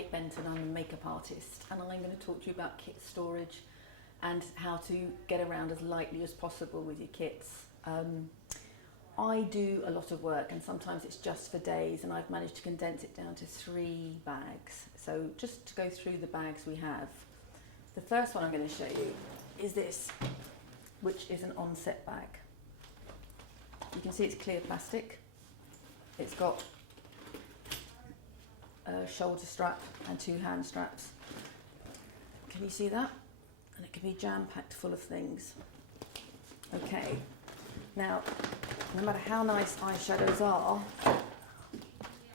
Kate Benton, I'm a makeup artist, and I'm going to talk to you about kit storage and how to get around as lightly as possible with your kits. I do a lot of work, and sometimes it's just for days, and I've managed to condense it down to 3 bags. So just to go through the bags we have, the first one I'm going to show you is this, which is an onset bag. You can see it's clear plastic. It's got a shoulder strap and 2 hand straps. Can you see that? And it can be jam-packed full of things. Okay, now, no matter how nice eyeshadows are,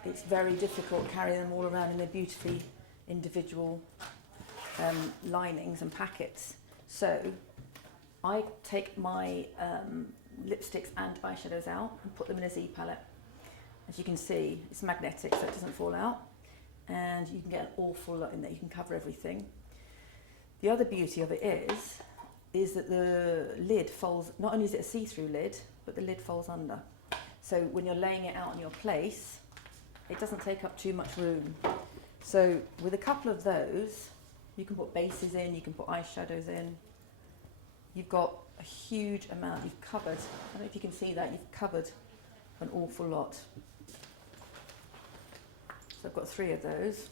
it's very difficult carrying them all around in their beautifully individual linings and packets. So I take my lipsticks and eyeshadows out and put them in a Z palette. As you can see, it's magnetic, so it doesn't fall out, and you can get an awful lot in there. You can cover everything. The other beauty of it is that the lid folds. Not only is it a see-through lid, but the lid folds under. So when you're laying it out on your place, it doesn't take up too much room. So with a couple of those, you can put bases in, you can put eyeshadows in. You've got a huge amount you've covered. I don't know if you can see that, you've covered an awful lot. So I've got 3 of those.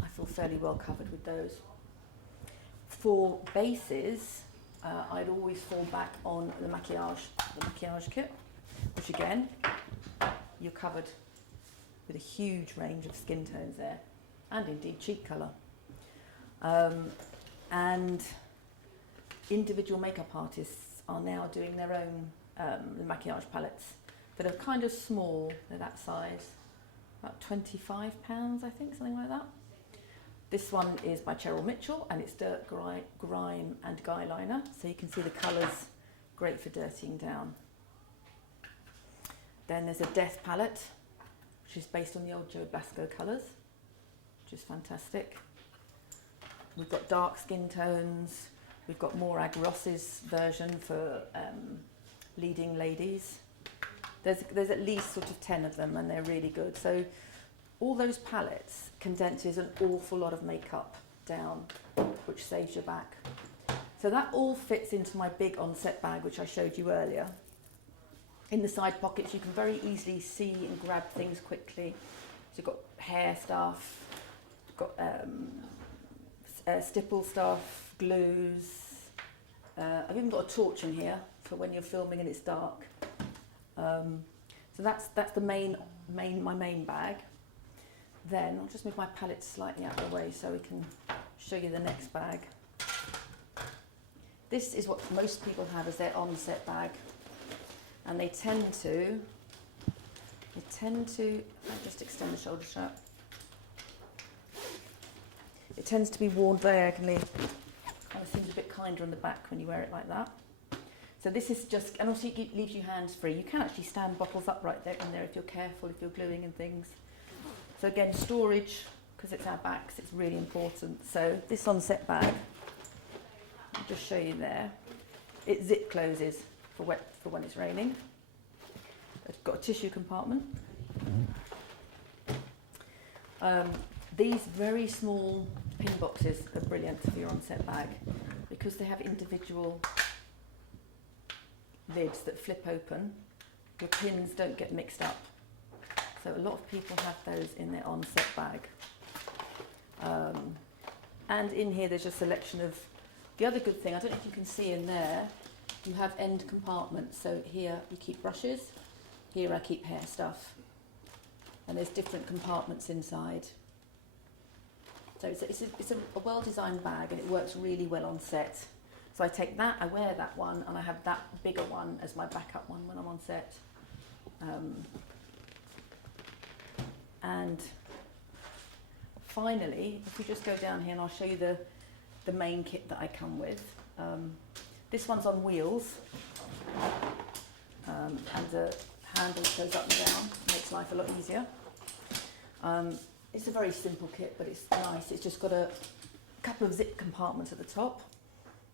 I feel fairly well covered with those. For bases, I'd always fall back on the maquillage kit, which again, you're covered with a huge range of skin tones there, and indeed cheek colour. And individual makeup artists are now doing their own maquillage palettes that are kind of small. They're that size, about £25, I think, something like that. This one is by Cheryl Mitchell, and it's Dirt, Grime and Guy Liner, so you can see the colours, great for dirtying down. Then there's a Death palette, which is based on the old Joe Blasco colours, which is fantastic. We've got dark skin tones. We've got Morag Ross's version for leading ladies. There's at least sort of 10 of them, and they're really good. So all those palettes condenses an awful lot of makeup down, which saves your back. So that all fits into my big onset bag, which I showed you earlier. In the side pockets, you can very easily see and grab things quickly. So you've got hair stuff, you've got stipple stuff, glues. I've even got a torch in here for when you're filming and it's dark. So that's the my main bag. Then I'll just move my palette slightly out of the way so we can show you the next bag. This is what most people have as their onset bag, and they tend to, I'll just extend the shoulder strap. It tends to be worn diagonally. Kind of seems a bit kinder on the back when you wear it like that. So this is just, and also it leaves you hands free. You can actually stand bottles up right there in there if you're careful, if you're gluing and things. So again, storage, because it's our backs, it's really important. So this onset bag, I'll just show you there. It zip closes for when it's raining. It's got a tissue compartment. These very small pin boxes are brilliant for your onset bag because they have individual lids that flip open. Your pins don't get mixed up. So a lot of people have those in their onset bag. And in here there's a selection of, the other good thing, I don't know if you can see in there, you have end compartments. So here you keep brushes, here I keep hair stuff. And there's different compartments inside. So it's a well-designed bag, and it works really well on set. So I take that, I wear that one, and I have that bigger one as my backup one when I'm on set. And finally, if we just go down here and I'll show you the main kit that I come with. This one's on wheels, and the handle goes up and down, makes life a lot easier. It's a very simple kit, but it's nice. It's just got a couple of zip compartments at the top,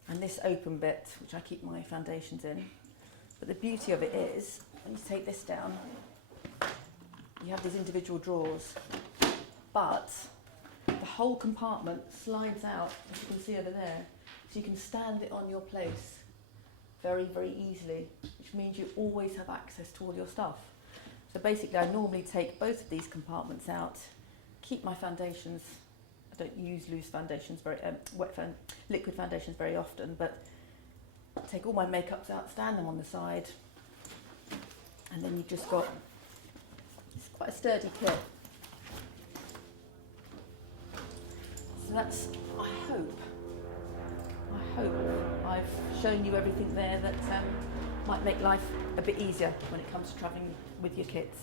and this open bit, which I keep my foundations in. But the beauty of it is, when you take this down, you have these individual drawers, but the whole compartment slides out, as you can see over there, so you can stand it on your place very, very easily, which means you always have access to all your stuff. So basically I normally take both of these compartments out, keep my foundations. I don't use loose foundations, liquid foundations very often, but take all my makeups out, stand them on the side, and then you've just got, it's quite a sturdy kit. So that's, I hope I've shown you everything there that might make life a bit easier when it comes to travelling with your kits.